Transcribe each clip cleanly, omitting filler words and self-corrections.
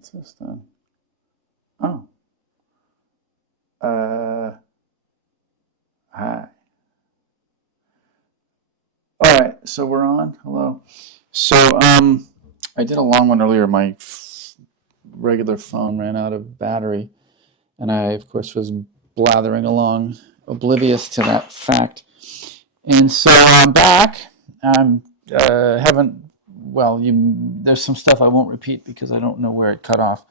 What's this then? Oh. Hi. All right, so we're on. Hello. So, I did a long one earlier. My regular phone ran out of battery, and I, of course, was blathering along, oblivious to that fact. And so I'm back. I'm haven't well. There's some stuff I won't repeat because I don't know where it cut off.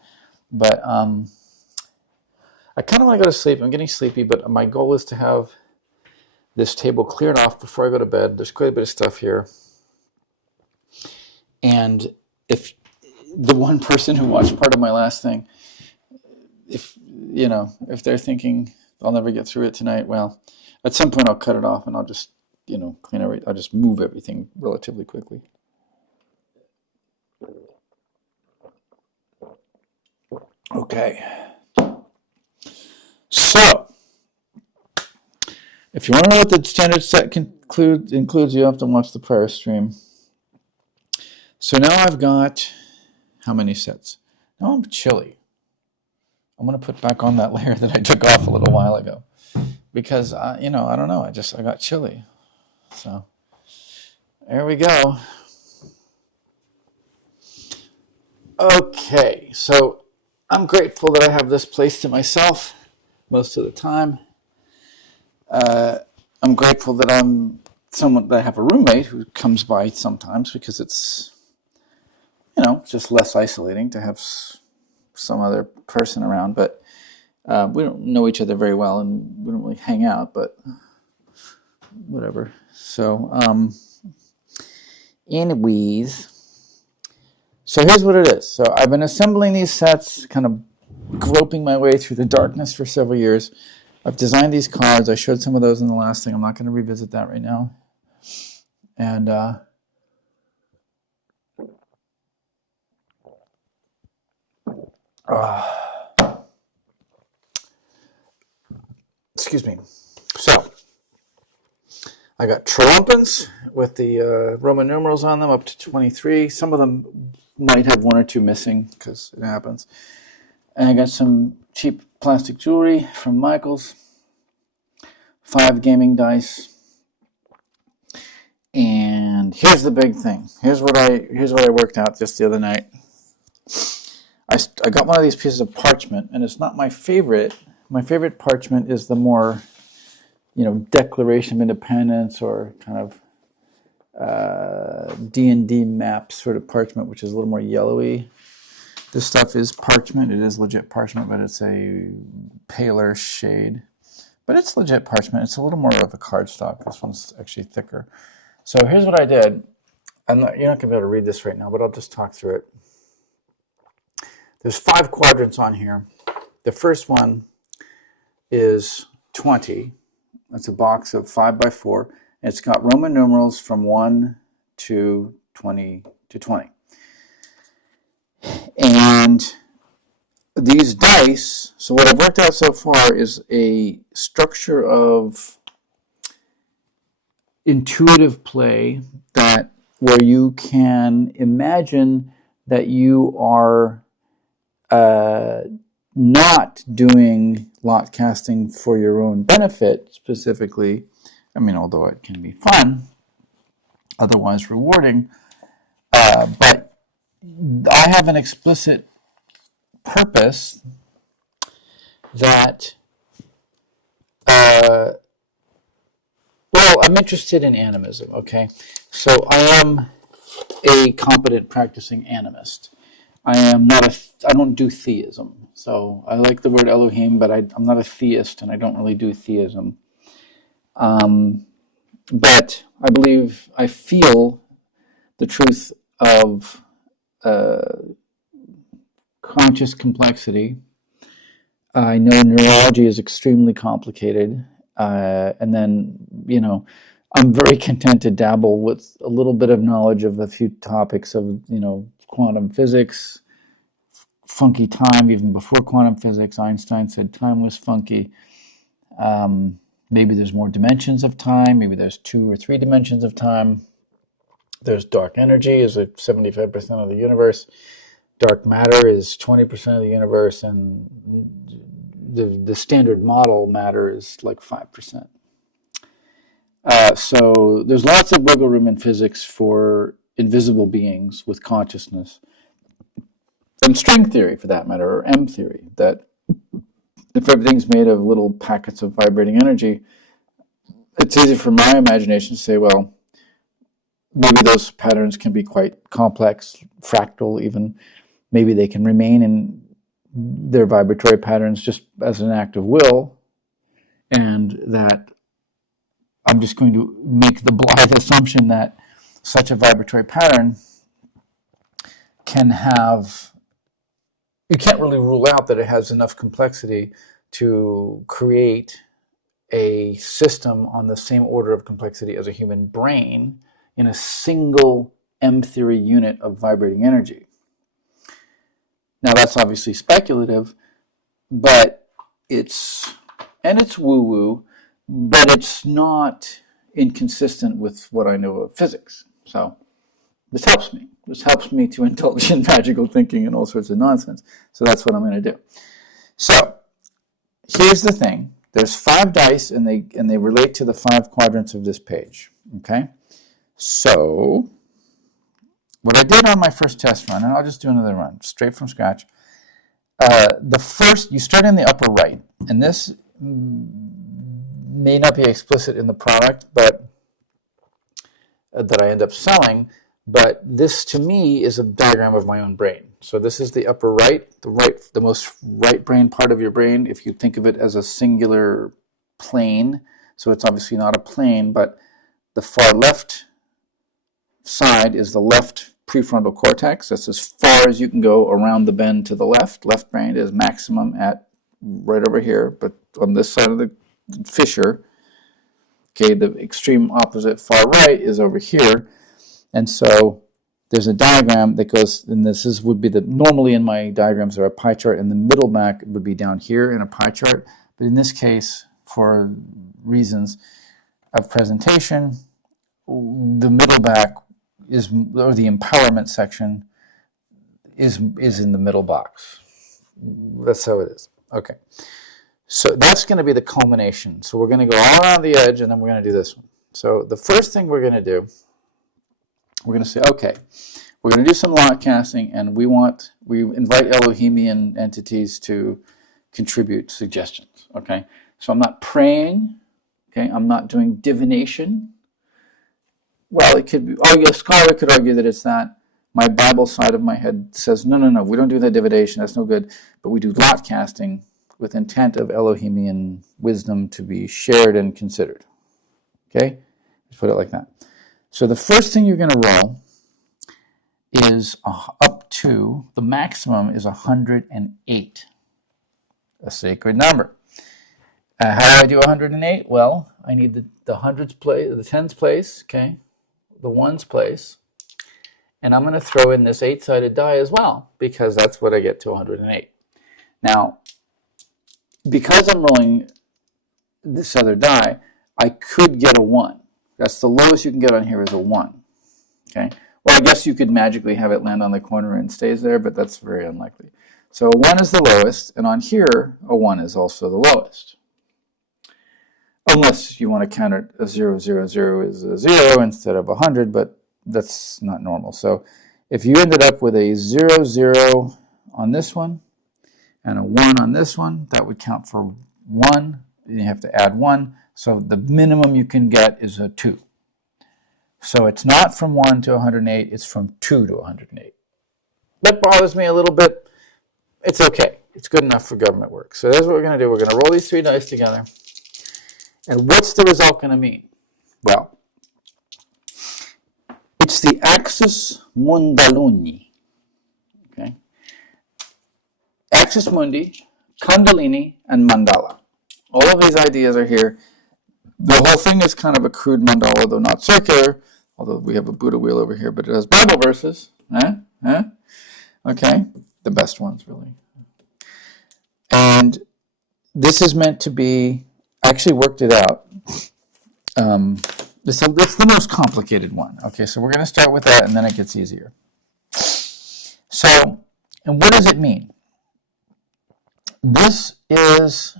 But I kind of want to go to sleep. I'm getting sleepy, but my goal is to have this table cleared off before I go to bed. There's quite a bit of stuff here. And if the one person who watched part of my last thing, if they're thinking I'll never get through it tonight, well, at some point I'll cut it off and I'll just, clean everything. I'll just move everything relatively quickly. Okay. So, if you want to know what the standard set includes, you have to watch the prayer stream. So now I've got how many sets? Now I'm chilly. I'm going to put back on that layer that I took off a little while ago because, I don't know. I got chilly. So there we go. Okay, so I'm grateful that I have this place to myself most of the time. I'm grateful that I have a roommate who comes by sometimes because it's, just less isolating to have some other person around. But we don't know each other very well and we don't really hang out, but whatever. So, anyways, so here's what it is. So I've been assembling these sets, kind of groping my way through the darkness for several years. I've designed these cards. I showed some of those in the last thing. I'm not going to revisit that right now. And excuse me. So I got Triumphants with the Roman numerals on them up to 23. Some of them might have one or two missing because it happens. And I got some cheap plastic jewelry from Michaels. 5 gaming dice. And here's the big thing. Here's what I worked out just the other night. I got one of these pieces of parchment, and it's not my favorite. My favorite parchment is the more, Declaration of Independence or kind of D&D map sort of parchment, which is a little more yellowy. This stuff is parchment. It is legit parchment, but it's a paler shade. But it's legit parchment. It's a little more of a cardstock. This one's actually thicker. So here's what I did. You're not going to be able to read this right now, but I'll just talk through it. There's 5 quadrants on here. The first one is 20. It's a box of 5x4. It's got Roman numerals from 1 to 20 to 20. And these dice, so what I've worked out so far is a structure of intuitive play where you can imagine that you are not doing lot casting for your own benefit specifically. I mean, although it can be fun, otherwise rewarding, but I have an explicit purpose that I'm interested in animism, okay? So I am a competent practicing animist. I don't do theism. So I like the word Elohim, but I'm not a theist and I don't really do theism. But I feel the truth of conscious complexity. I know neurology is extremely complicated. And then, I'm very content to dabble with a little bit of knowledge of a few topics of, quantum physics, funky time. Even before quantum physics, Einstein said time was funky. Maybe there's more dimensions of time. Maybe there's 2 or 3 dimensions of time. There's dark energy is 75% of the universe. dark matter is 20% of the universe, and the standard model matter is like 5%. So there's lots of wiggle room in physics for invisible beings with consciousness. And string theory, for that matter, or M theory, that if everything's made of little packets of vibrating energy, it's easy for my imagination to say, well, maybe those patterns can be quite complex, fractal even. Maybe they can remain in their vibratory patterns just as an act of will, and that I'm just going to make the blithe assumption that such a vibratory pattern can have, you can't really rule out that it has enough complexity to create a system on the same order of complexity as a human brain in a single M theory unit of vibrating energy. Now that's obviously speculative, but it's woo-woo, but it's not inconsistent with what I know of physics. So this helps me. This helps me to indulge in magical thinking and all sorts of nonsense. So that's what I'm going to do. So here's the thing. There's 5 dice, and they relate to the 5 quadrants of this page. Okay? So what I did on my first test run, and I'll just do another run, straight from scratch. The first, you start in the upper right, and this may not be explicit in the product, but that I end up selling, but this to me is a diagram of my own brain. So this is the upper right, the most right brain part of your brain, if you think of it as a singular plane. So it's obviously not a plane, but the far left side is the left prefrontal cortex. That's as far as you can go around the bend to the left. Left brain is maximum at right over here, but on this side of the fissure, okay, the extreme opposite far right is over here. And so there's a diagram that goes, and would be normally in my diagrams there are a pie chart, and the middle back would be down here in a pie chart. But in this case, for reasons of presentation, the middle back is, or the empowerment section is in the middle box. That's how it is. Okay. So that's going to be the culmination. So we're going to go all around the edge, and then we're going to do this one. So the first thing we're going to do, we're going to say, okay, we're going to do some lot casting, and we invite Elohimian entities to contribute suggestions. Okay. So I'm not praying. Okay. I'm not doing divination. Well, it could be, a scholar could argue that it's that. My Bible side of my head says, no, we don't do that divination, that's no good. But we do lot casting with intent of Elohimian wisdom to be shared and considered. Okay? Let's put it like that. So the first thing you're going to roll is up to, the maximum is 108, a sacred number. How do I do 108? Well, I need the hundreds place, the tens place, okay? The ones place, and I'm going to throw in this 8-sided die as well, because that's what I get to 108. Now, because I'm rolling this other die, I could get a 1. That's the lowest you can get on here is a 1. Okay. Well, I guess you could magically have it land on the corner and stays there, but that's very unlikely. So a 1 is the lowest, and on here, a 1 is also the lowest. Unless you want to count it a 0, 0, 0 is a 0 instead of 100, but that's not normal. So if you ended up with a 0, 0 on this one and a 1 on this one, that would count for 1. You have to add 1. So the minimum you can get is a 2. So it's not from 1 to 108, it's from 2 to 108. That bothers me a little bit. It's okay. It's good enough for government work. So that's what we're going to do. We're going to roll these 3 dice together. And what's the result going to mean? Well, it's the axis Mundalini. Okay? Axis Mundi, Kundalini, and Mandala. All of these ideas are here. The whole thing is kind of a crude mandala, though not circular, although we have a Buddha wheel over here, but it has Bible verses. Okay? The best ones, really. And this is meant to be, I actually worked it out. It's the most complicated one. Okay, so we're going to start with that, and then it gets easier. So And what does it mean? This is,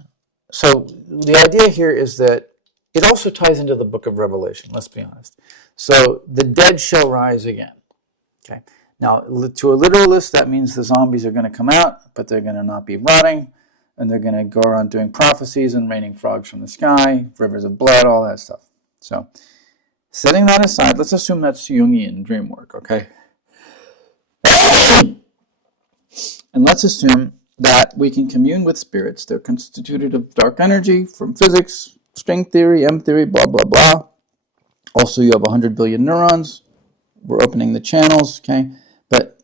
so the idea here is that it also ties into the book of Revelation, let's be honest. So the dead shall rise again. Okay. Now, to a literalist, that means the zombies are going to come out, but they're going to not be rotting, and they're going to go around doing prophecies and raining frogs from the sky, rivers of blood, all that stuff. So, setting that aside, let's assume that's Jungian dream work, okay? And let's assume that we can commune with spirits. They're constituted of dark energy from physics, string theory, M theory, blah, blah, blah. Also, you have 100 billion neurons. We're opening the channels, okay? But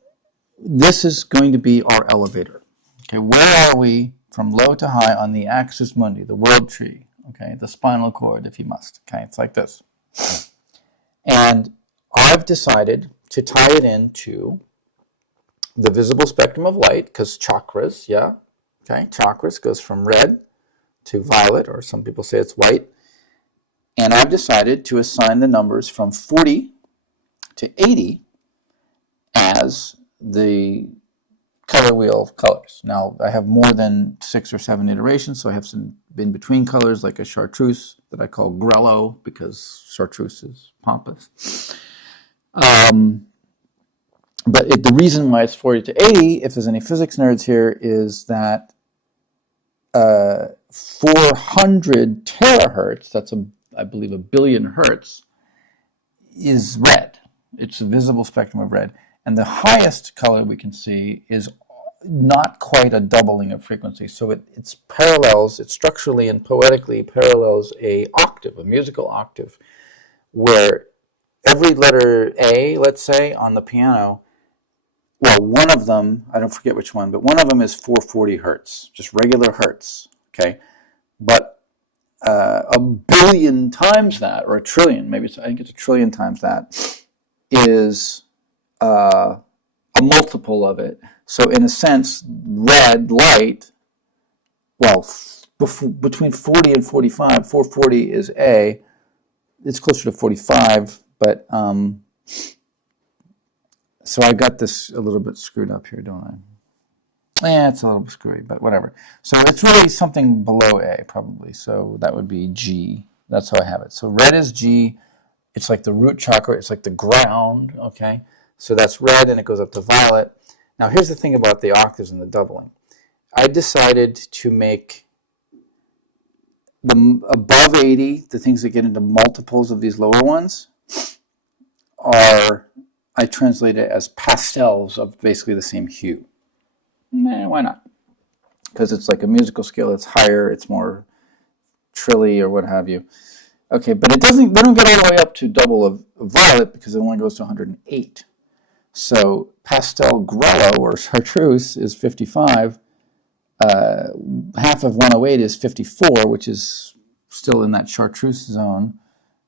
this is going to be our elevator. Okay, where are we from low to high on the axis mundi, the world tree, okay? The spinal cord, if you must, okay? It's like this. And I've decided to tie it into the visible spectrum of light, because chakras, yeah, okay? Chakras goes from red to violet, or some people say it's white. And I've decided to assign the numbers from 40 to 80 as the color wheel of colors. Now, I have more than 6 or 7 iterations, so I have some in-between colors like a chartreuse that I call grello because chartreuse is pompous. But the reason why it's 40 to 80, if there's any physics nerds here, is that 400 terahertz, that's I believe a billion hertz, is red. It's a visible spectrum of red. And the highest color we can see is not quite a doubling of frequency. So it parallels, it structurally and poetically parallels a octave, a musical octave, where every letter A, let's say, on the piano, well, one of them, I don't forget which one, but one of them is 440 hertz, just regular hertz, okay? But a billion times that, or a trillion, maybe I think it's a trillion times that, is a multiple of it. So in a sense, red light, well, between 40 and 45, 440 is A. It's closer to 45, but so I got this a little bit screwed up here, don't I? Yeah, it's a little screwy, but whatever. So it's really something below A, probably. So that would be G. That's how I have it. So red is G. It's like the root chakra. It's like the ground, okay? So that's red, and it goes up to violet. Now, here's the thing about the octaves and the doubling. I decided to make the above 80, the things that get into multiples of these lower ones, I translate it as pastels of basically the same hue. Why not? Because it's like a musical scale. It's higher. It's more trilly or what have you. Okay, but it doesn't. They don't get all the way up to double of violet because it only goes to 108. So pastel grello or chartreuse is 55. Half of 108 is 54, which is still in that chartreuse zone.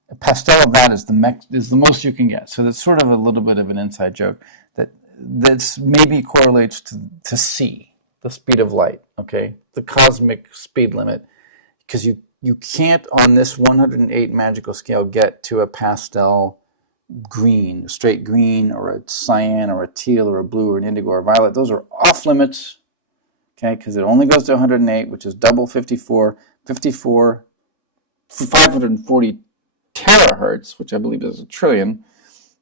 A pastel of that is the most you can get. So that's sort of a little bit of an inside joke that's maybe correlates to C, the speed of light, okay? The cosmic speed limit, because you can't on this 108 magical scale get to a pastel green, a straight green, or a cyan, or a teal, or a blue, or an indigo, or a violet. Those are off limits, okay, because it only goes to 108, which is double 54. 540 terahertz, which I believe is a trillion,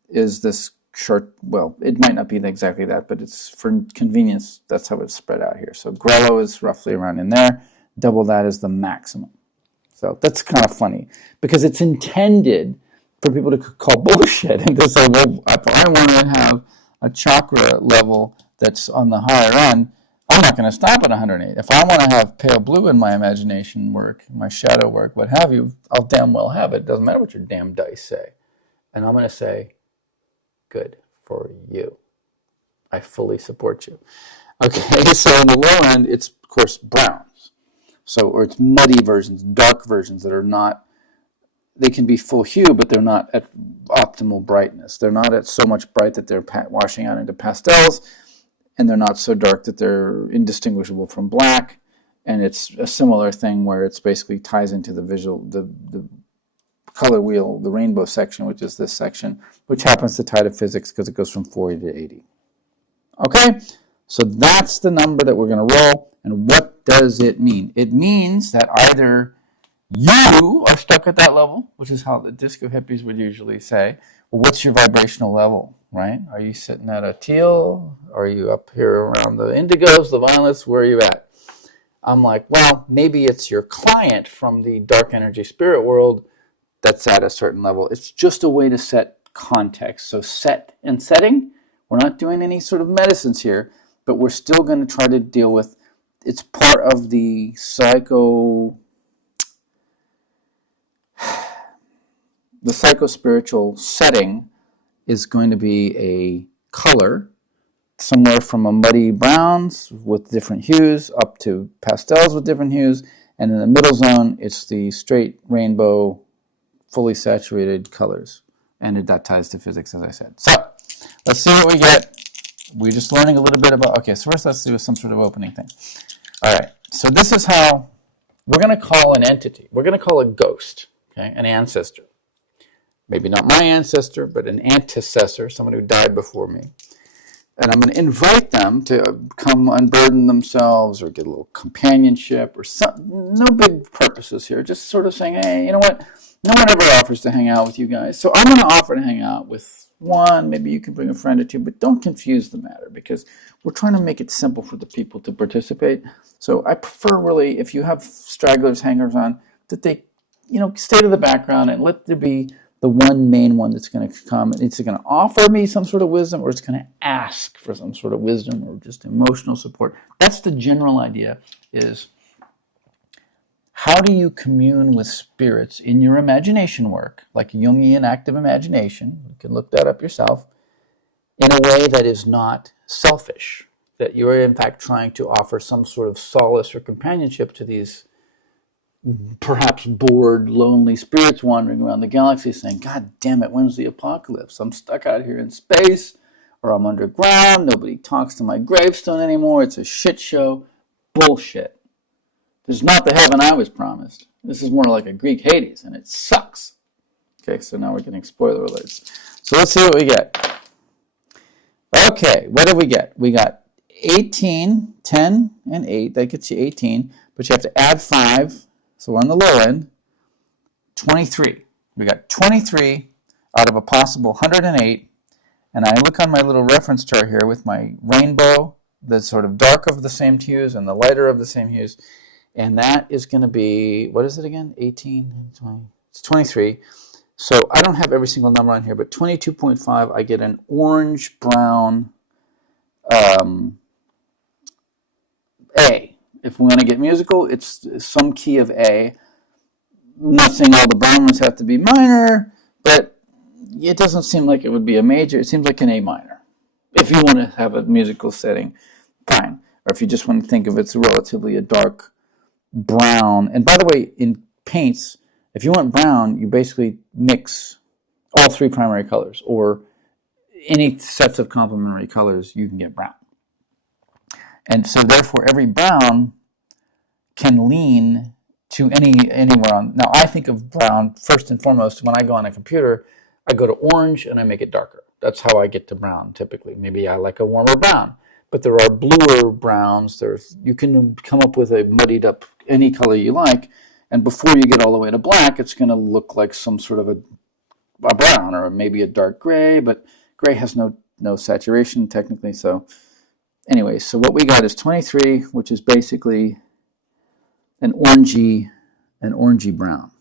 is this short, well, it might not be exactly that, but it's for convenience, that's how it's spread out here. So grello is roughly around in there. Double that is the maximum. So that's kind of funny because it's intended for people to call bullshit and to say, well, if I want to have a chakra level that's on the higher end, I'm not going to stop at 108. If I want to have pale blue in my imagination work, my shadow work, what have you, I'll damn well have it. It doesn't matter what your damn dice say. And I'm going to say, good for you. I fully support you. Okay, so on the low end, it's, of course, browns. So, or it's muddy versions, dark versions that are not, they can be full hue, but they're not at optimal brightness. They're not at so much bright that they're washing out into pastels, and they're not so dark that they're indistinguishable from black. And it's a similar thing where it's basically ties into the visual, the color wheel, the rainbow section, which is this section, which happens to tie to physics because it goes from 40 to 80. Okay, So that's the number that we're going to roll. And what does it mean? It means that either you are stuck at that level, which is how the disco hippies would usually say. Well, what's your vibrational level, right? Are you sitting at a teal? Are you up here around the indigos, the violets? Where are you at? I'm like, well, maybe it's your client from the dark energy spirit world that's at a certain level. It's just a way to set context. So set and setting, we're not doing any sort of medicines here, but we're still going to try to deal with, it's part of the psycho-spiritual setting is going to be a color, somewhere from a muddy browns with different hues up to pastels with different hues, and in the middle zone, it's the straight rainbow, fully saturated colors. And that ties to physics, as I said. So let's see what we get. We're just learning a little bit about, okay, so first let's do some sort of opening thing. All right, so this is how we're going to call an entity. We're going to call a ghost, okay, an ancestor. Maybe not my ancestor, but an antecessor, someone who died before me. And I'm going to invite them to come unburden themselves or get a little companionship or no big purposes here. Just sort of saying, hey, you know what? No one ever offers to hang out with you guys. So I'm going to offer to hang out with one. Maybe you can bring a friend or two, but don't confuse the matter because we're trying to make it simple for the people to participate. So I prefer really, if you have stragglers, hangers on, that they, stay to the background and let there be the one main one that's going to come. It's going to offer me some sort of wisdom, or it's going to ask for some sort of wisdom or just emotional support. That's the general idea, is how do you commune with spirits in your imagination work, like Jungian active imagination, you can look that up yourself, in a way that is not selfish, that you're in fact trying to offer some sort of solace or companionship to these perhaps bored, lonely spirits wandering around the galaxy saying, God damn it, when's the apocalypse? I'm stuck out here in space, or I'm underground, nobody talks to my gravestone anymore, it's a shit show. Bullshit. This is not the heaven I was promised. This is more like a Greek Hades, and it sucks. Okay, so now we're getting spoiler alerts. So let's see what we get. Okay, what did we get? We got 18, 10, and 8. That gets you 18, but you have to add 5. So we're on the low end, 23. We got 23 out of a possible 108. And I look on my little reference chart here with my rainbow, the sort of dark of the same hues and the lighter of the same hues. And that is going to be, what is it again? 18, 20, it's 23. So I don't have every single number on here, but 22.5, I get an orange-brown A. If we want to get musical, it's some key of A. I'm not saying all the brown ones have to be minor, but it doesn't seem like it would be a major. It seems like an A minor. If you want to have a musical setting, fine. Or if you just want to think of it's relatively a dark brown. And by the way, in paints, if you want brown, you basically mix all 3 primary colors, or any sets of complementary colors, you can get brown. And so therefore every brown can lean to anywhere on. Now I think of brown first and foremost when I go on a computer, I go to orange and I make it darker. That's how I get to brown typically. Maybe I like a warmer brown, but there are bluer browns. You can come up with a muddied up any color you like, and before you get all the way to black, it's going to look like some sort of a brown or maybe a dark gray, but gray has no saturation technically. So anyway, so what we got is 23, which is basically an orangey brown.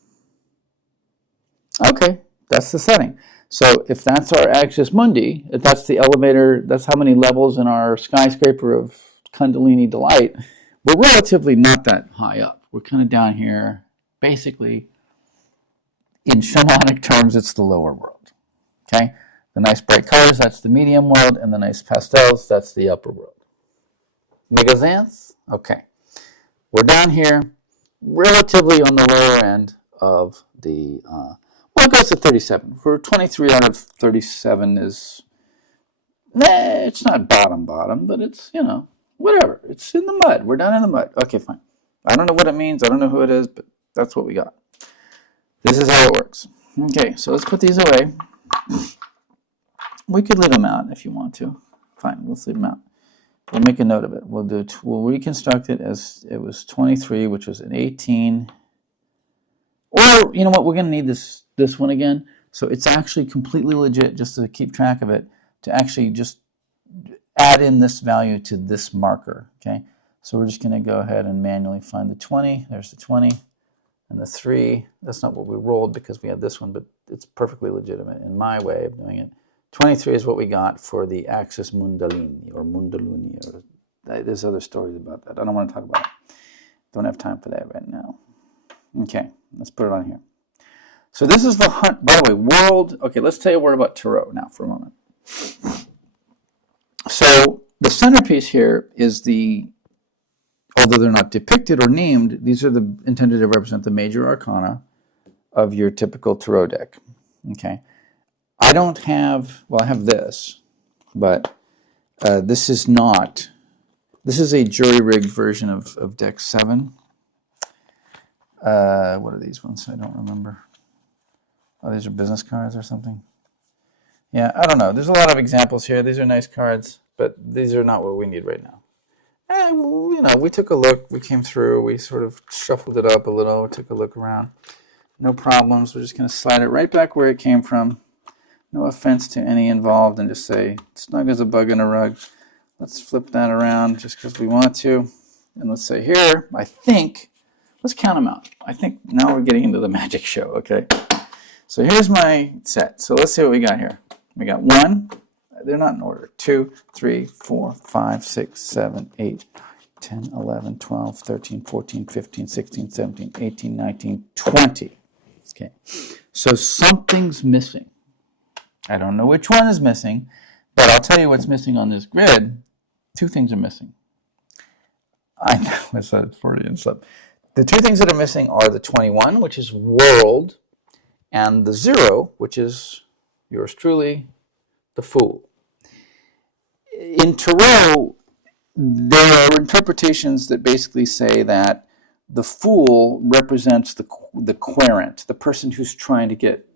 Okay, that's the setting. So if that's our axis mundi, if that's the elevator, that's how many levels in our skyscraper of Kundalini delight, we're relatively not that high up. We're kind of down here. Basically, in shamanic terms, it's the lower world. Okay? The nice bright colors, that's the medium world, and the nice pastels, that's the upper world. Make sense? Okay. We're down here, relatively on the lower end of the, well, it goes to 37. For 23 out of 37 is, it's not bottom, but it's, whatever. It's in the mud. We're down in the mud. Okay, fine. I don't know what it means. I don't know who it is, but that's what we got. This is how it works. Okay, so let's put these away. We could leave them out if you want to. Fine, let's leave them out. We'll make a note of it. We'll reconstruct it as it was 23, which was an 18. Or, you know what, we're going to need this one again. So it's actually completely legit, just to keep track of it, to actually just add in this value to this marker, okay? So we're just going to go ahead and manually find the 20. There's the 20 and the 3. That's not what we rolled because we had this one, but it's perfectly legitimate in my way of doing it. 23 is what we got for the axis Mundalini or Mundaluni. Or, there's other stories about that. I don't want to talk about it. Don't have time for that right now. Okay, let's put it on here. So this is the hunt, by the way, world. Okay, let's tell you a word about Tarot now for a moment. So the centerpiece here is although they're not depicted or named, these are intended to represent the major arcana of your typical Tarot deck. Okay. I don't have, well, I have this, but this is a jury-rigged version of deck 7. What are these ones? I don't remember. Oh, these are business cards or something. Yeah, I don't know. There's a lot of examples here. These are nice cards, but these are not what we need right now. You know, we took a look. We came through. We sort of shuffled it up a little. Took a look around. No problems. We're just going to slide it right back where it came from. No offense to any involved, and just say, snug as a bug in a rug. Let's flip that around just because we want to. And let's say here, I think, let's count them out. I think now we're getting into the magic show, okay? So here's my set. So let's see what we got here. We got 1. They're not in order. 2, 3, 4, 5, 6, 7, 8, 10, 11, 12, 13, 14, 15, 16, 17, 18, 19, 20. Okay. So something's missing. I don't know which one is missing, but I'll tell you what's missing on this grid. 2 things are missing. I know it's a Freudian slip. The 2 things that are missing are the 21, which is world, and the 0, which is yours truly, the Fool. In Tarot, there are interpretations that basically say that the Fool represents the querent, the person who's trying to get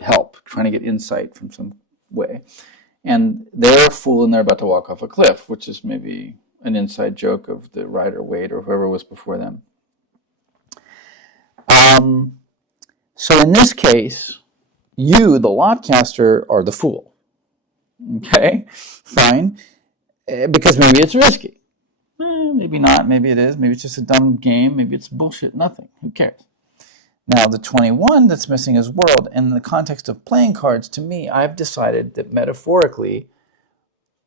help, trying to get insight from some way. And they're a fool and they're about to walk off a cliff, which is maybe an inside joke of the Rider Waite or whoever was before them. So in this case, you, the Lotcaster, are the fool. Okay, fine. Because maybe it's risky. Maybe not, maybe it is. Maybe it's just a dumb game. Maybe it's bullshit, nothing. Who cares? Now, the 21 that's missing is world. And in the context of playing cards, to me, I've decided that metaphorically,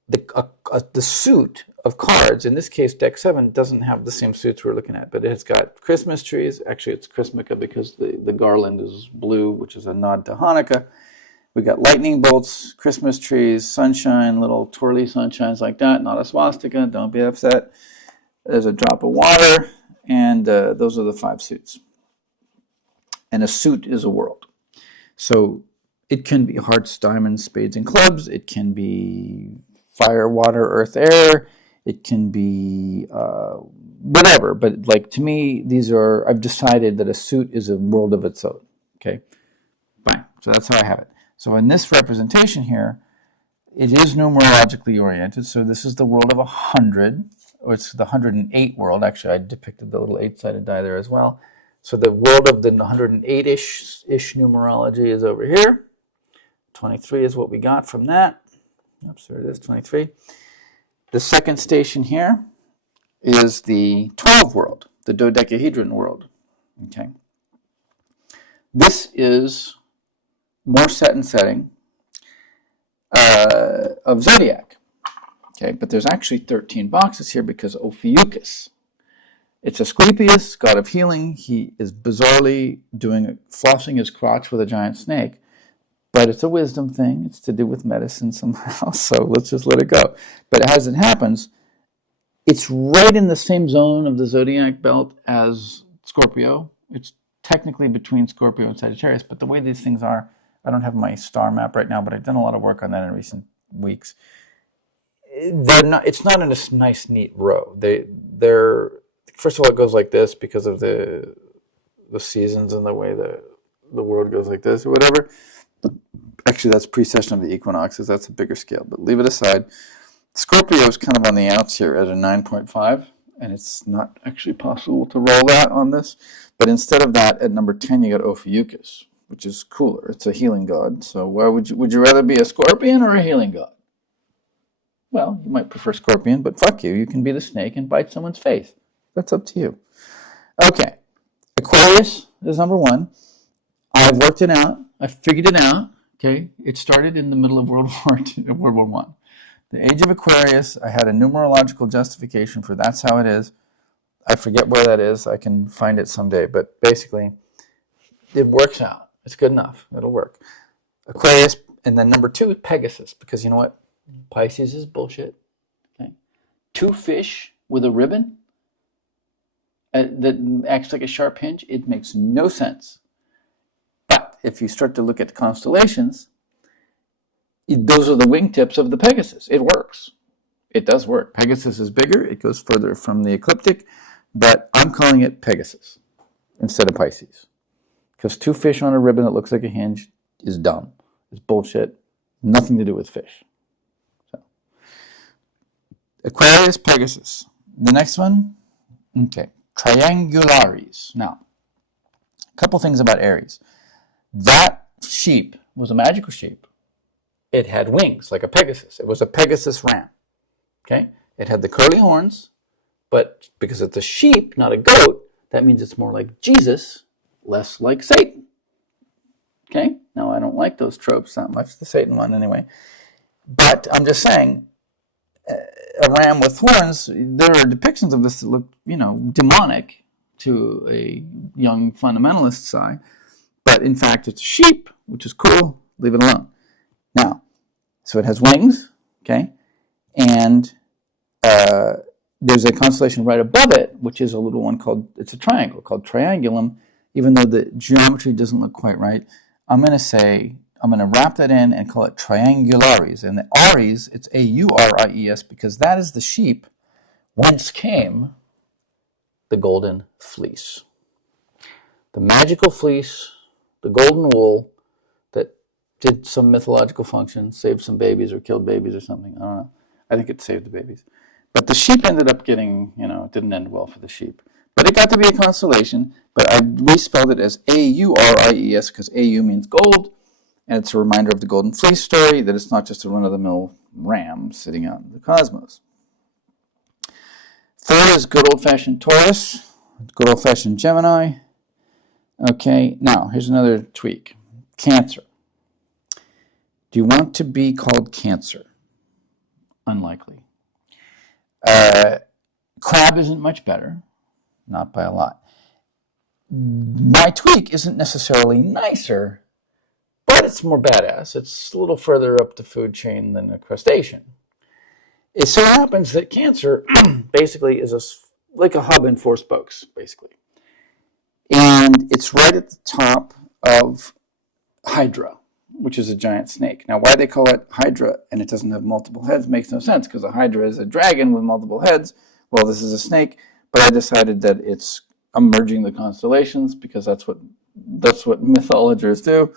the suit of cards, in this case, deck 7, doesn't have the same suits we're looking at, but it's got Christmas trees. Actually, it's Chrismica because the garland is blue, which is a nod to Hanukkah. We got lightning bolts, Christmas trees, sunshine, little twirly sunshines like that, not a swastika, don't be upset. There's a drop of water, and those are the 5 suits. And a suit is a world. So it can be hearts, diamonds, spades, and clubs. It can be fire, water, earth, air. It can be whatever. But like to me, I've decided that a suit is a world of its own. Okay, fine. So that's how I have it. So in this representation here, it is numerologically oriented. So this is the world of 100, or it's the 108 world. Actually, I depicted the little 8-sided die there as well. So the world of the 108-ish numerology is over here. 23 is what we got from that. Oops, there it is, 23. The second station here is the 12 world, the dodecahedron world. Okay. This is more set and setting of Zodiac. Okay, but there's actually 13 boxes here because Ophiuchus. It's Asclepius, god of healing. He is bizarrely flossing his crotch with a giant snake. But it's a wisdom thing. It's to do with medicine somehow. So let's just let it go. But as it happens, it's right in the same zone of the zodiac belt as Scorpio. It's technically between Scorpio and Sagittarius. But the way these things are, I don't have my star map right now, but I've done a lot of work on that in recent weeks. It's not in a nice, neat row. They're first of all, it goes like this because of the seasons and the way the world goes like this or whatever. Actually, that's precession of the equinoxes. That's a bigger scale, but leave it aside. Scorpio is kind of on the outs here at a 9.5, and it's not actually possible to roll that on this. But instead of that, at number 10, you got Ophiuchus, which is cooler. It's a healing god. So why would you rather be a scorpion or a healing god? Well, you might prefer scorpion, but fuck you. You can be the snake and bite someone's face. That's up to you. Okay. Aquarius is number 1. I've worked it out. I figured it out. Okay. It started in the middle of World War One. The age of Aquarius, I had a numerological justification for that's how it is. I forget where that is. I can find it someday. But basically, it works out. It's good enough. It'll work. Aquarius, and then number 2 is Pegasus, because you know what? Pisces is bullshit. Okay. 2 fish with a ribbon that acts like a sharp hinge. It makes no sense. But if you start to look at the constellations, those are the wingtips of the Pegasus. It works. It does work. Pegasus is bigger. It goes further from the ecliptic, but I'm calling it Pegasus instead of Pisces. Because 2 fish on a ribbon that looks like a hinge is dumb. It's bullshit. Nothing to do with fish. So, Aquarius, Pegasus. The next one, okay, Triangulares. Now, a couple things about Aries. That sheep was a magical sheep. It had wings like a Pegasus. It was a Pegasus ram. Okay? It had the curly horns, but because it's a sheep, not a goat, that means it's more like Jesus, less like Satan. Okay? Now, I don't like those tropes that much, the Satan one anyway. But I'm just saying, a ram with horns, there are depictions of this that look, demonic to a young fundamentalist's eye. But in fact, it's a sheep, which is cool. Leave it alone. Now, so it has wings, okay? And there's a constellation right above it, which is a little one it's a triangle called Triangulum. Even though the geometry doesn't look quite right, I'm going to wrap that in and call it Triangulares. And the Aries, it's Auries, because that is the sheep whence came the golden fleece. The magical fleece, the golden wool that did some mythological function, saved some babies or killed babies or something. I don't know. I think it saved the babies. But the sheep ended up getting, it didn't end well for the sheep. But it got to be a constellation, but I respelled it as Auries because AU means gold, and it's a reminder of the golden fleece story, that it's not just a run-of-the-mill ram sitting out in the cosmos. 4 is good old-fashioned Taurus, good old-fashioned Gemini. Okay, now here's another tweak. Cancer. Do you want to be called Cancer? Unlikely. Crab isn't much better, not by a lot. My tweak isn't necessarily nicer, but it's more badass. It's a little further up the food chain than a crustacean. It so happens that Cancer basically is like a hub and 4 spokes, basically. And it's right at the top of Hydra, which is a giant snake. Now, why they call it Hydra and it doesn't have multiple heads makes no sense, because a Hydra is a dragon with multiple heads. Well, this is a snake, but I decided that it's merging the constellations because that's what mythologers do.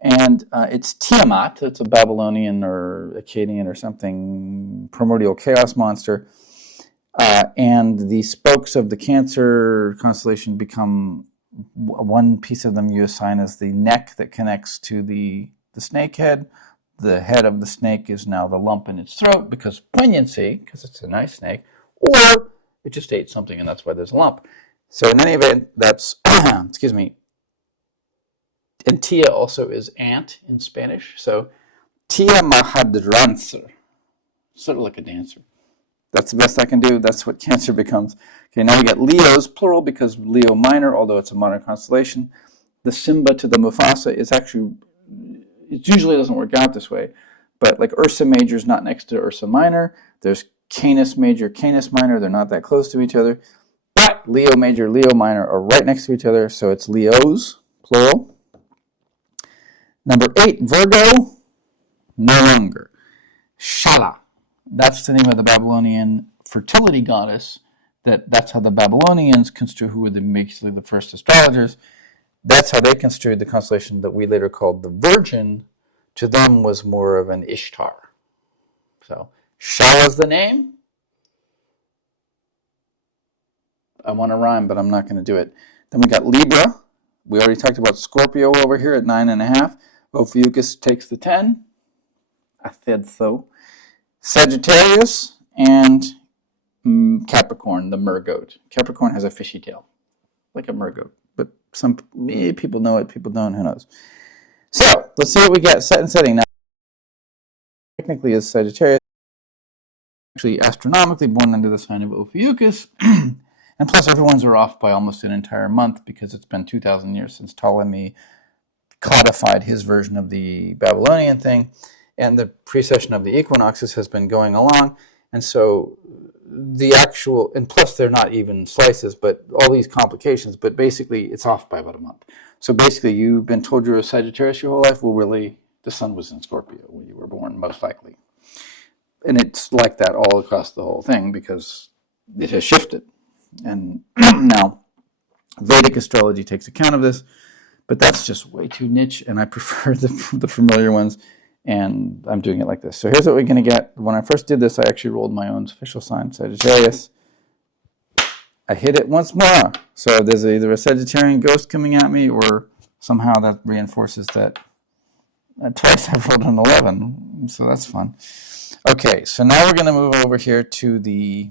And it's Tiamat. It's a Babylonian or Akkadian or something primordial chaos monster. And the spokes of the Cancer constellation become, one piece of them you assign as the neck that connects to the snake head. The head of the snake is now the lump in its throat because poignancy, because it's a nice snake, or it just ate something and that's why there's a lump. So in any event, that's, excuse me, and Tia also is ant in Spanish. So Tia Mahadrancer, sort of like a dancer. That's the best I can do. That's what Cancer becomes. Okay, now we got Leos, plural, because Leo minor, although it's a modern constellation. The Simba to the Mufasa is actually, it usually doesn't work out this way, but like Ursa Major is not next to Ursa Minor. There's Canis Major, Canis Minor. They're not that close to each other. But Leo Major, Leo Minor are right next to each other, so it's Leos, plural. Number 8, Virgo, no longer. Shala. That's the name of the Babylonian fertility goddess. That's how the Babylonians construe, who were basically the first astrologers. That's how they construed the constellation that we later called the Virgin. To them was more of an Ishtar. So Shall is the name. I want to rhyme, but I'm not going to do it. Then we got Libra. We already talked about Scorpio over here at 9.5. Ophiuchus takes the 10. I said so. Sagittarius and Capricorn, the mergoat. Capricorn has a fishy tail, like a mergoat. But some people know it, people don't, who knows. So, let's see what we get. Set and setting. Now, technically is Sagittarius. Actually, astronomically born under the sign of Ophiuchus. And plus, everyone's are off by almost an entire month because it's been 2,000 years since Ptolemy codified his version of the Babylonian thing. And the precession of the equinoxes has been going along. And so the actual, and plus they're not even slices, but all these complications, but basically it's off by about a month. So basically you've been told you're a Sagittarius your whole life. Well, really, the sun was in Scorpio when you were born, most likely. And it's like that all across the whole thing because it has shifted. And now Vedic astrology takes account of this, but that's just way too niche, and I prefer the familiar ones, and I'm doing it like this. So here's what we're going to get. When I first did this, I actually rolled my own official sign, Sagittarius. I hit it once more. So there's either a Sagittarian ghost coming at me, or somehow that reinforces that. Twice I've rolled an 11, so that's fun. Okay, so now we're going to move over here to the...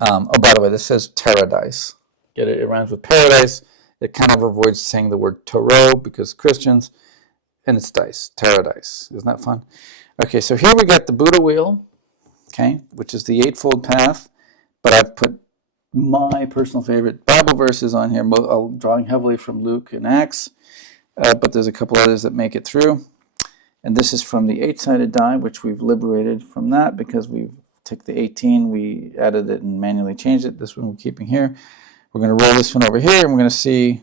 oh, by the way, this says Paradise. Get it? It rhymes with paradise. It kind of avoids saying the word tarot because Christians, and it's dice, Paradise. Isn't that fun? Okay, so here we got the Buddha wheel, okay, which is the Eightfold Path, but I've put my personal favorite Bible verses on here, drawing heavily from Luke and Acts, but there's a couple others that make it through. And this is from the 8-sided die, which we've liberated from that because we've took the 18, we added it and manually changed it. This one we're keeping here. We're going to roll this one over here, and we're going to see,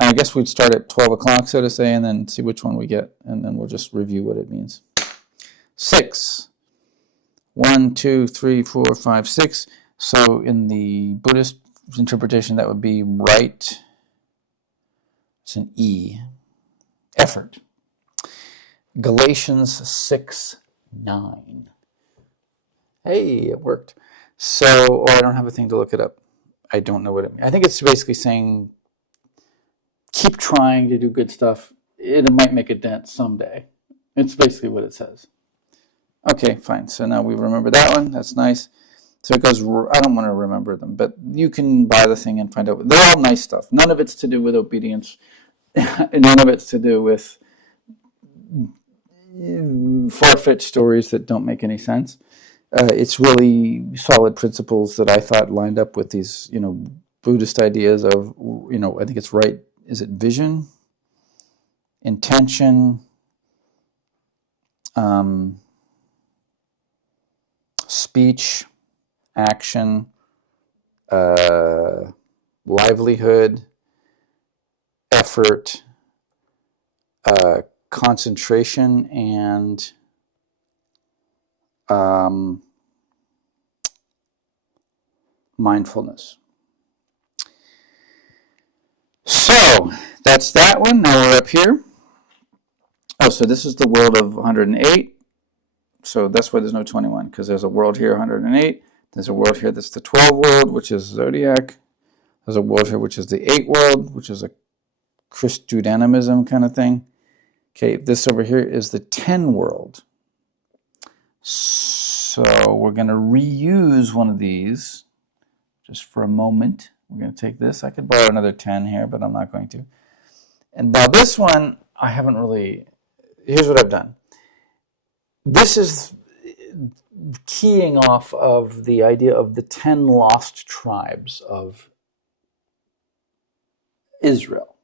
I guess we'd start at 12 o'clock, so to say, and then see which one we get, and then we'll just review what it means. 6. 1, 2, 3, 4, 5, 6. So in the Buddhist interpretation, that would be right. It's an E. Effort. Galatians 6, 9. Hey, it worked. So, I don't have a thing to look it up. I don't know what it means. I think it's basically saying keep trying to do good stuff. It might make a dent someday. It's basically what it says. Okay, fine. So now we remember that one. That's nice. So it goes, I don't want to remember them, but you can buy the thing and find out. They're all nice stuff. None of it's to do with obedience. None of it's to do with far-fetched stories that don't make any sense. It's really solid principles that I thought lined up with these, Buddhist ideas of, I think it's right. Is it vision, intention, speech, action, livelihood, effort, concentration, and mindfulness. So that's that one. Now we're up here. Oh, so this is the world of 108. So that's why there's no 21, because there's a world here, 108. There's a world here that's the 12 world, which is Zodiac. There's a world here, which is the 8 world, which is a Christudanism kind of thing. Okay, this over here is the 10 world. So we're going to reuse one of these just for a moment. We're going to take this. I could borrow another 10 here, but I'm not going to. And now this one, I haven't really... Here's what I've done. This is keying off of the idea of the 10 lost tribes of Israel.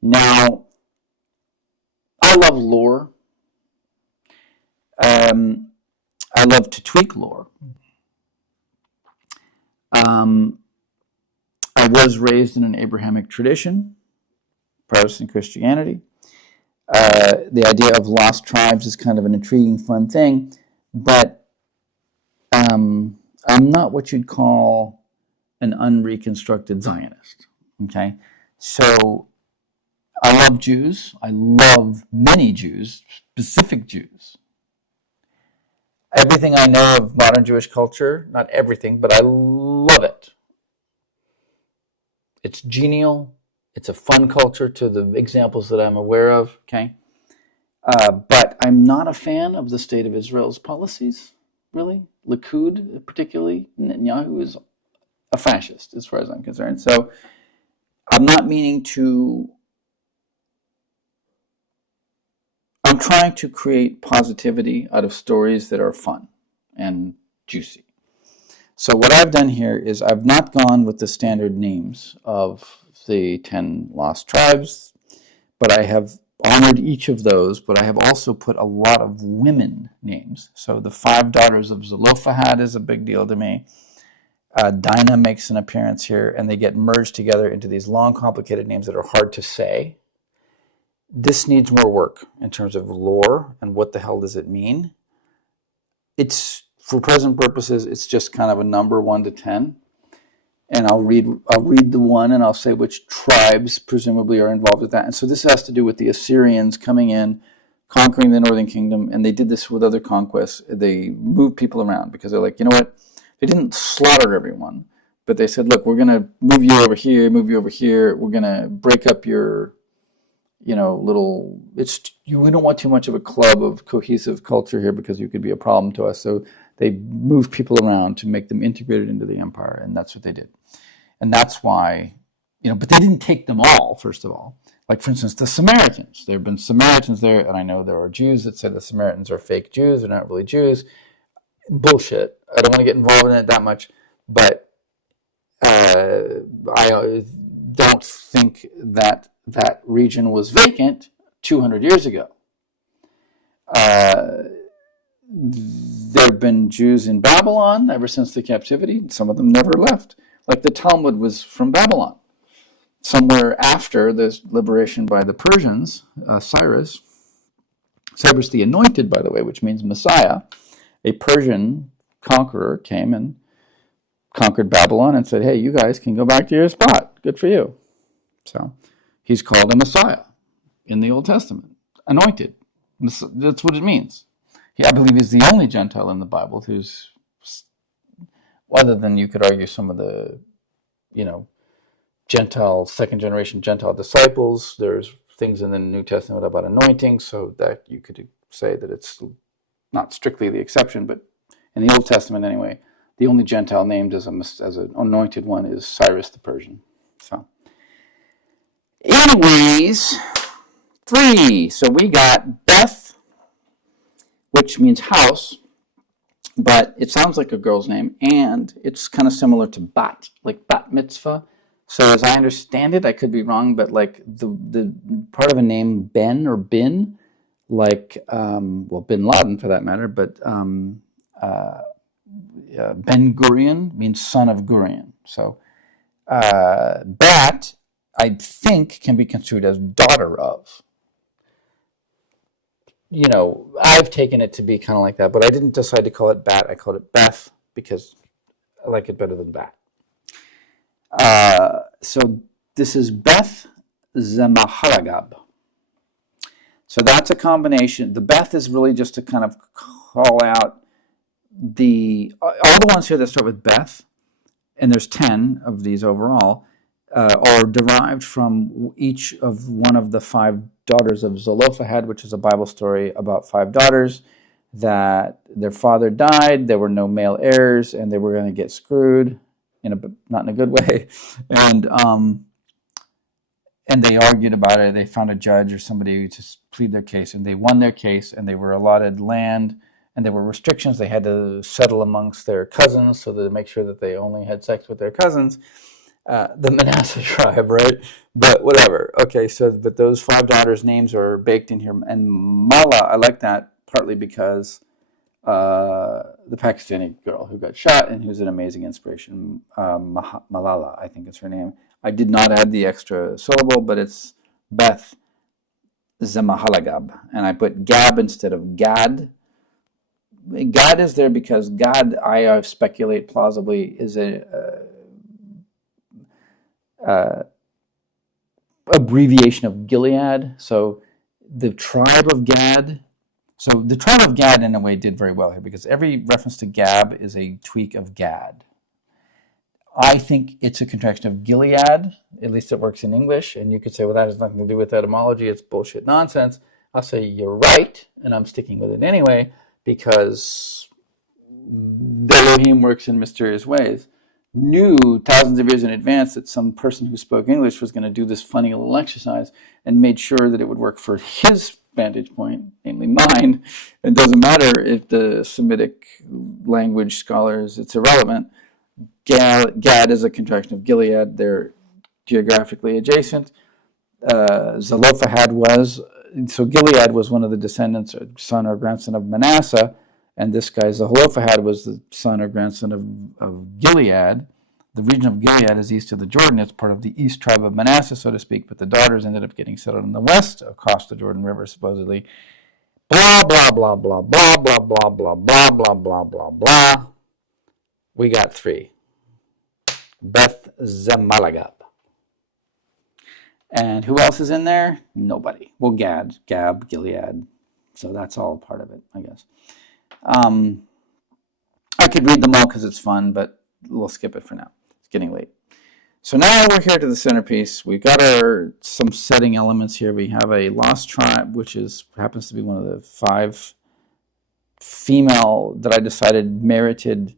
Now, I love lore. I love to tweak lore. I was raised in an Abrahamic tradition, Protestant Christianity. The idea of lost tribes is kind of an intriguing, fun thing, but I'm not what you'd call an unreconstructed Zionist. Okay, so I love Jews. I love many Jews, specific Jews. everything I know of modern Jewish culture, not everything, but I love it. It's genial. It's a fun culture to the examples that I'm aware of, okay? But I'm not a fan of the state of Israel's policies, really. Likud, particularly, Netanyahu is a fascist as far as I'm concerned. So I'm not meaning to, I'm trying to create positivity out of stories that are fun and juicy. So what I've done here is I've not gone with the standard names of the 10 lost tribes, but I have honored each of those, but I have also put a lot of women names. So the 5 daughters of Zelophehad is a big deal to me. Dinah makes an appearance here, and they get merged together into these long, complicated names that are hard to say. This needs more work in terms of lore and what the hell does it mean. It's, for present purposes, it's just kind of a number 1 to 10. And I'll read the one and I'll say which tribes presumably are involved with that. And so this has to do with the Assyrians coming in, conquering the northern kingdom, and they did this with other conquests. They moved people around because they're like, you know what? They didn't slaughter everyone, but they said, look, we're going to move you over here, move you over here. We're going to break up your, little, we don't want too much of a club of cohesive culture here because you could be a problem to us. So they moved people around to make them integrated into the empire, and that's what they did. And that's why, but they didn't take them all, first of all. Like, for instance, the Samaritans. There have been Samaritans there, and I know there are Jews that say the Samaritans are fake Jews. They're not really Jews. Bullshit. I don't want to get involved in it that much, but I don't think that that region was vacant 200 years ago. There have been Jews in Babylon ever since the captivity. Some of them never left. Like the Talmud was from Babylon. Somewhere after the liberation by the Persians, Cyrus the Anointed, by the way, which means Messiah, a Persian conqueror came and conquered Babylon and said, hey, you guys can go back to your spot. Good for you. So he's called a Messiah in the Old Testament. Anointed. That's what it means. I believe he's the only Gentile in the Bible who's, other than you could argue some of the, Gentile, second generation Gentile disciples. There's things in the New Testament about anointing, so that you could say that it's not strictly the exception, but in the Old Testament anyway, the only Gentile named as an anointed one is Cyrus the Persian. So, anyways, 3. So we got Beth, which means house, but it sounds like a girl's name, and it's kind of similar to Bat, like Bat Mitzvah. So as I understand it, I could be wrong, but like the part of a name Ben or Bin, like, Bin Laden for that matter, but Ben Gurion means son of Gurion. So Bat, I think, can be construed as daughter of. I've taken it to be kind of like that, but I didn't decide to call it Bat. I called it Beth because I like it better than Bat. So this is Beth Zemahalagab. So that's a combination. The Beth is really just to kind of call out all the ones here that start with Beth, and there's 10 of these overall, are derived from each of one of the 5 daughters of Zelophehad, which is a Bible story about 5 daughters that their father died, there were no male heirs, and they were going to get screwed, not in a good way, and they argued about it. They found a judge or somebody to plead their case, and they won their case, and they were allotted land, and there were restrictions. They had to settle amongst their cousins so to make sure that they only had sex with their cousins. The Manasseh tribe, right? But whatever. Okay, but those 5 daughters' names are baked in here. And Mala, I like that partly because the Pakistani girl who got shot and who's an amazing inspiration, Malala, I think is her name. I did not add the extra syllable, but it's Beth Zemahalagab. And I put Gab instead of Gad. Gad is there because Gad, I speculate plausibly, is a abbreviation of Gilead. So the tribe of Gad So the tribe of Gad, in a way, did very well here because every reference to Gab is a tweak of Gad. I think it's a contraction of Gilead. At least it works in English. And you could say, well, that has nothing to do with etymology. It's bullshit nonsense. I'll say you're right, and I'm sticking with it anyway because the Elohim works in mysterious ways. Knew thousands of years in advance that some person who spoke English was going to do this funny little exercise and made sure that it would work for his vantage point, namely mine. It doesn't matter if the Semitic language scholars, it's irrelevant. Gad is a contraction of Gilead. They're geographically adjacent. Zelophehad so Gilead was one of the descendants, son or grandson of Manasseh, and this guy Zelophehad was the son or grandson of Gilead. The region of Gilead is east of the Jordan. It's part of the east tribe of Manasseh, so to speak, but the daughters ended up getting settled in the west across the Jordan River, supposedly. Blah, blah, blah, blah, blah, blah, blah, blah, blah, blah, blah, blah, blah. We got 3. Beth Zemalagab. And who else is in there? Nobody. Well, Gab, Gilead. So that's all part of it, I guess. I could read them all because it's fun, but we'll skip it for now. It's getting late. So now we're here to the centerpiece. We've got some setting elements here. We have a lost tribe, which happens to be one of the 5 female that I decided merited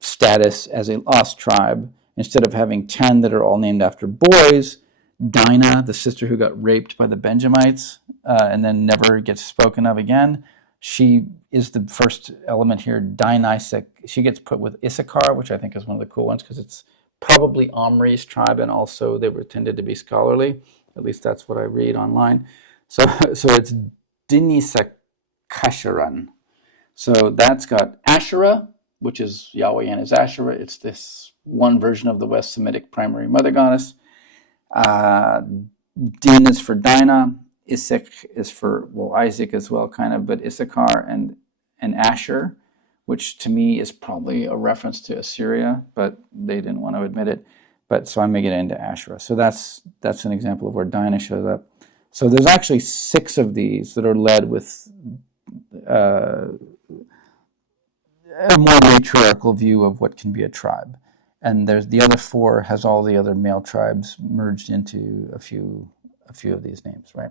status as a lost tribe. Instead of having 10 that are all named after boys, Dinah, the sister who got raped by the Benjamites and then never gets spoken of again, she is the first element here. Dionysic. She gets put with Issachar, which I think is one of the cool ones because it's probably Omri's tribe, and also they were tended to be scholarly. At least that's what I read online. So it's Dinisakasharan. So that's got Asherah, which is Yahweh and his Asherah. It's this one version of the West Semitic primary mother goddess. Din is for Dinah. Isaac is for, well, Isaac as well, kind of, but Issachar and Asher, which to me is probably a reference to Assyria, but they didn't want to admit it. But so I'm making it into Asherah. So that's an example of where Dinah shows up. So there's actually 6 of these that are led with a more matriarchal view of what can be a tribe. And there's the other 4 has all the other male tribes merged into a few of these names, right?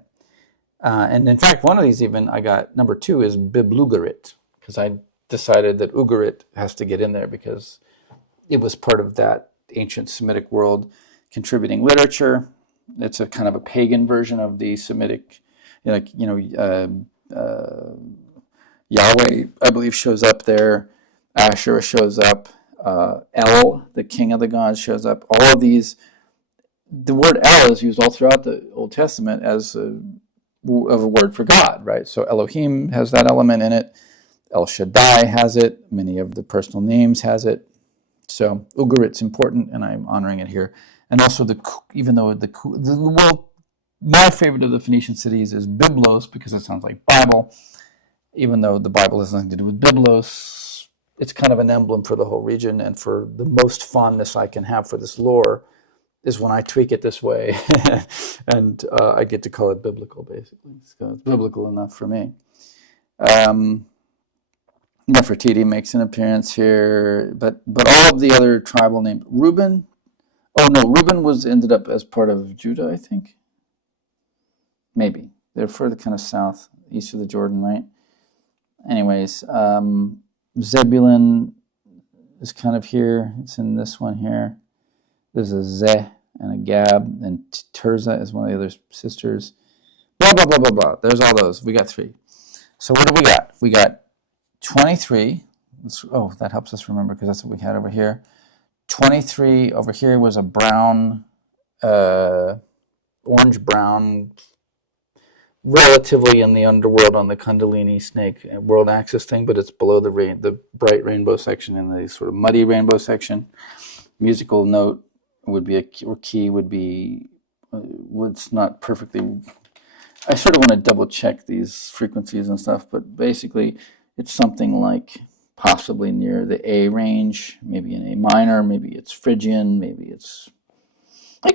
And in fact, one of these even I got, number 2 is Biblugarit, because I decided that Ugarit has to get in there because it was part of that ancient Semitic world contributing literature. It's a kind of a pagan version of the Semitic, Yahweh, I believe, shows up there. Asherah shows up. El, the king of the gods, shows up. All of these, the word El is used all throughout the Old Testament as a word for God, right? So Elohim has that element in it. El Shaddai has it. Many of the personal names has it. So Ugarit's important, and I'm honoring it here. And also, my favorite of the Phoenician cities is Byblos because it sounds like Bible. Even though the Bible has nothing to do with Byblos, it's kind of an emblem for the whole region, and for the most fondness I can have for this lore is when I tweak it this way, and I get to call it biblical, basically. So it's biblical enough for me. Nefertiti makes an appearance here, but all of the other tribal names. Reuben ended up as part of Judah, I think. Maybe. They're further kind of south, east of the Jordan, right? Anyways, Zebulun is kind of here. It's in this one here. There's a Zeh and a Gab, and Tirzah is one of the other sisters. Blah, blah, blah, blah, blah. There's all those. We got 3. So what do we got? We got 23. That helps us remember because that's what we had over here. 23 over here was a brown, orange-brown, relatively in the underworld on the Kundalini snake world axis thing, but it's below the bright rainbow section and the sort of muddy rainbow section. Musical note would be key would be what's not perfectly. I sort of want to double check these frequencies and stuff, but basically it's something like possibly near the A range, maybe in A minor, maybe it's Phrygian, maybe it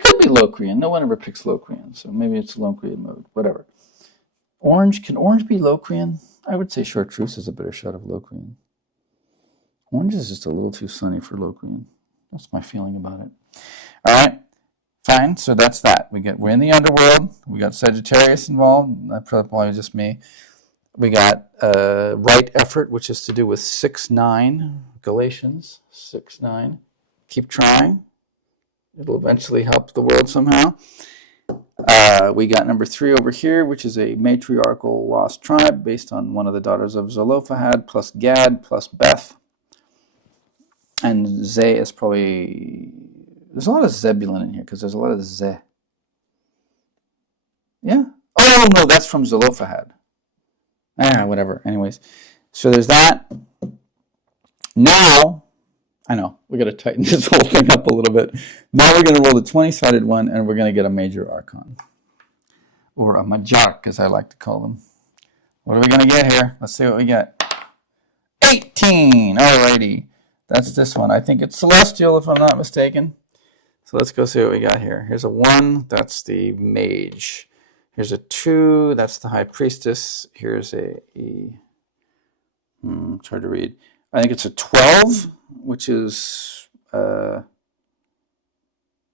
could be Locrian. No one ever picks Locrian, so maybe it's Locrian mode, whatever. Orange, can orange be Locrian? I would say chartreuse is a better shot of Locrian. Orange is just a little too sunny for Locrian. That's my feeling about it. All right, fine. So that's that. We're in the underworld. We got Sagittarius involved. That's probably just me. We got right effort, which is to do with 6-9, Galatians 6-9. Keep trying. It'll eventually help the world somehow. We got number 3 over here, which is a matriarchal lost tribe based on one of the daughters of Zelophehad, plus Gad, plus Beth. And Zeh is probably... There's a lot of Zebulun in here, because there's a lot of Zeh. Yeah? Oh, no, that's from Zelophehad. Whatever. Anyways, so there's that. Now, I know, we got to tighten this whole thing up a little bit. Now we're going to roll the 20-sided one, and we're going to get a major archon. Or a majark, as I like to call them. What are we going to get here? Let's see what we get. 18! Alrighty. That's this one. I think it's celestial, if I'm not mistaken. So let's go see what we got here. Here's a 1. That's the mage. Here's a 2. That's the high priestess. Here's it's hard to read. I think it's a 12, which is the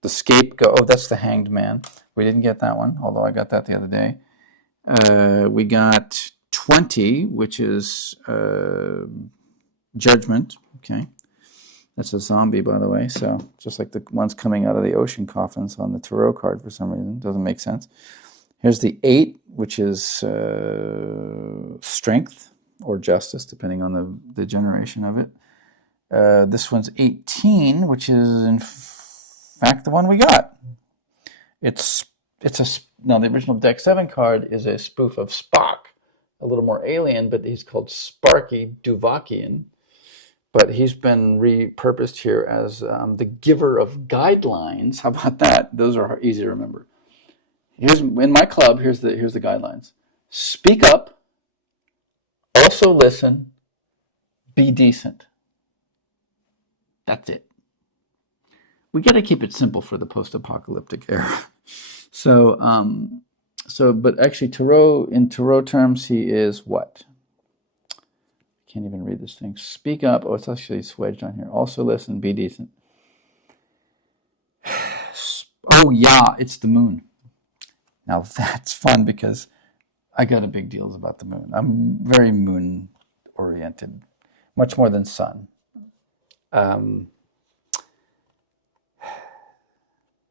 scapegoat. Oh, that's the hanged man. We didn't get that one, although I got that the other day. We got 20, which is judgment. Okay. That's a zombie, by the way. So just like the ones coming out of the ocean coffins on the tarot card for some reason. Doesn't make sense. Here's the 8, which is strength or justice, depending on the generation of it. This one's 18, which is in fact the one we got. Now the original Deck 7 card is a spoof of Spock, a little more alien, but he's called Sparky Duvakian. But he's been repurposed here as the giver of guidelines. How about that? Those are easy to remember. Here's in my club. Here's the guidelines. Speak up. Also listen. Be decent. That's it. We got to keep it simple for the post-apocalyptic era. So, but actually, in tarot terms, he is what? I can't even read this thing. Speak up. Oh, it's actually swedged on here. Also listen. Be decent. Oh yeah, it's the moon. Now that's fun because I got a big deals about the moon. I'm very moon oriented, much more than sun.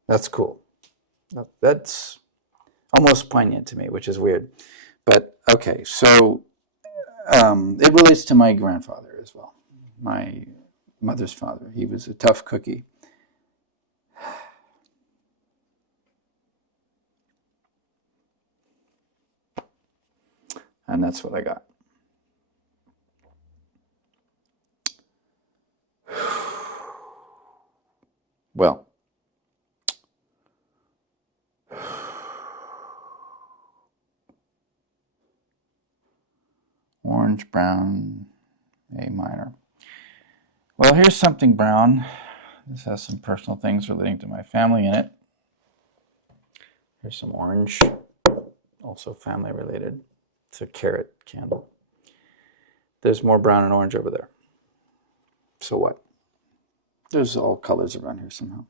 That's cool. That's almost poignant to me, which is weird. But okay, so it relates to my grandfather as well, my mother's father. He was a tough cookie. And that's what I got. Well, orange, brown, A minor. Well, here's something brown. This has some personal things relating to my family in it. Here's some orange, also family related. It's a carrot candle. There's more brown and orange over there. So what? There's all colors around here somehow.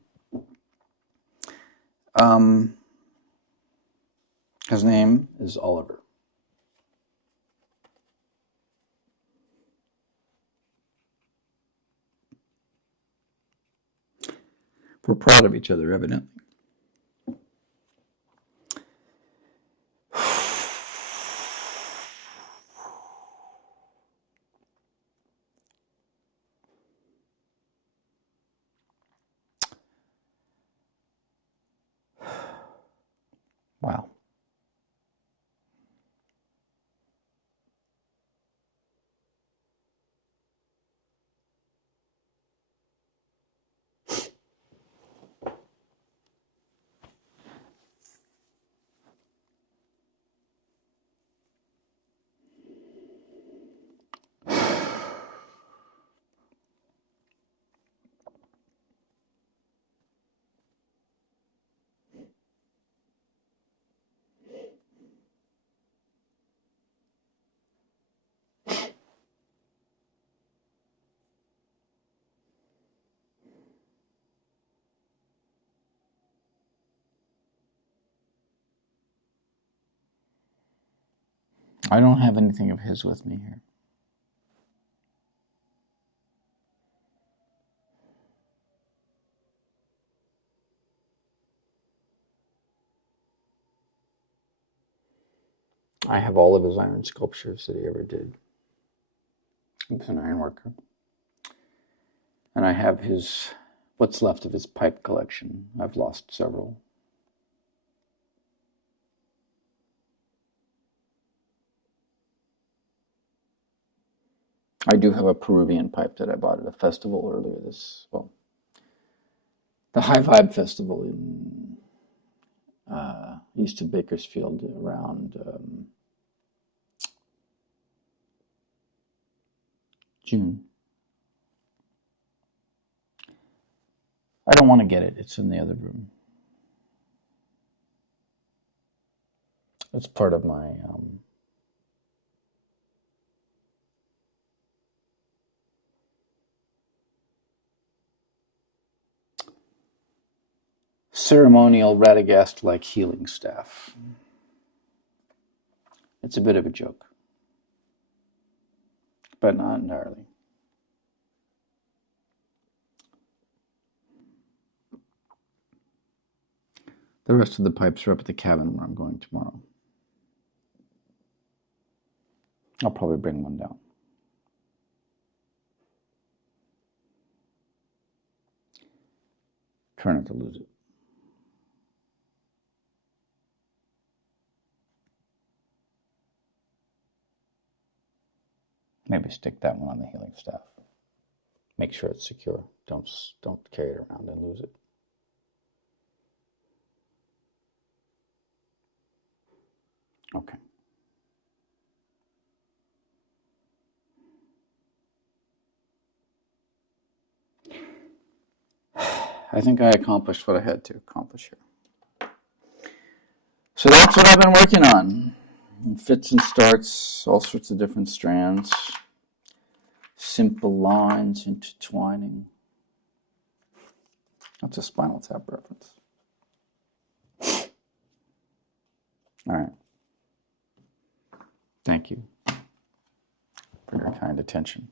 His name is Oliver. We're proud of each other, evidently. Wow. I don't have anything of his with me here. I have all of his iron sculptures that he ever did. He was an iron worker. And I have what's left of his pipe collection. I've lost several. I do have a Peruvian pipe that I bought at a festival earlier the High Vibe Festival in east of Bakersfield around June. I don't want to get it. It's in the other room. It's part of my ceremonial Radagast-like healing staff. It's a bit of a joke, but not entirely. The rest of the pipes are up at the cabin where I'm going tomorrow. I'll probably bring one down. Try not to lose it. Maybe stick that one on the healing staff. Make sure it's secure. Don't carry it around and lose it. Okay. I think I accomplished what I had to accomplish here. So that's what I've been working on. Fits and starts, all sorts of different strands. Simple lines intertwining. That's a Spinal Tap reference. All right. Thank you for your kind attention.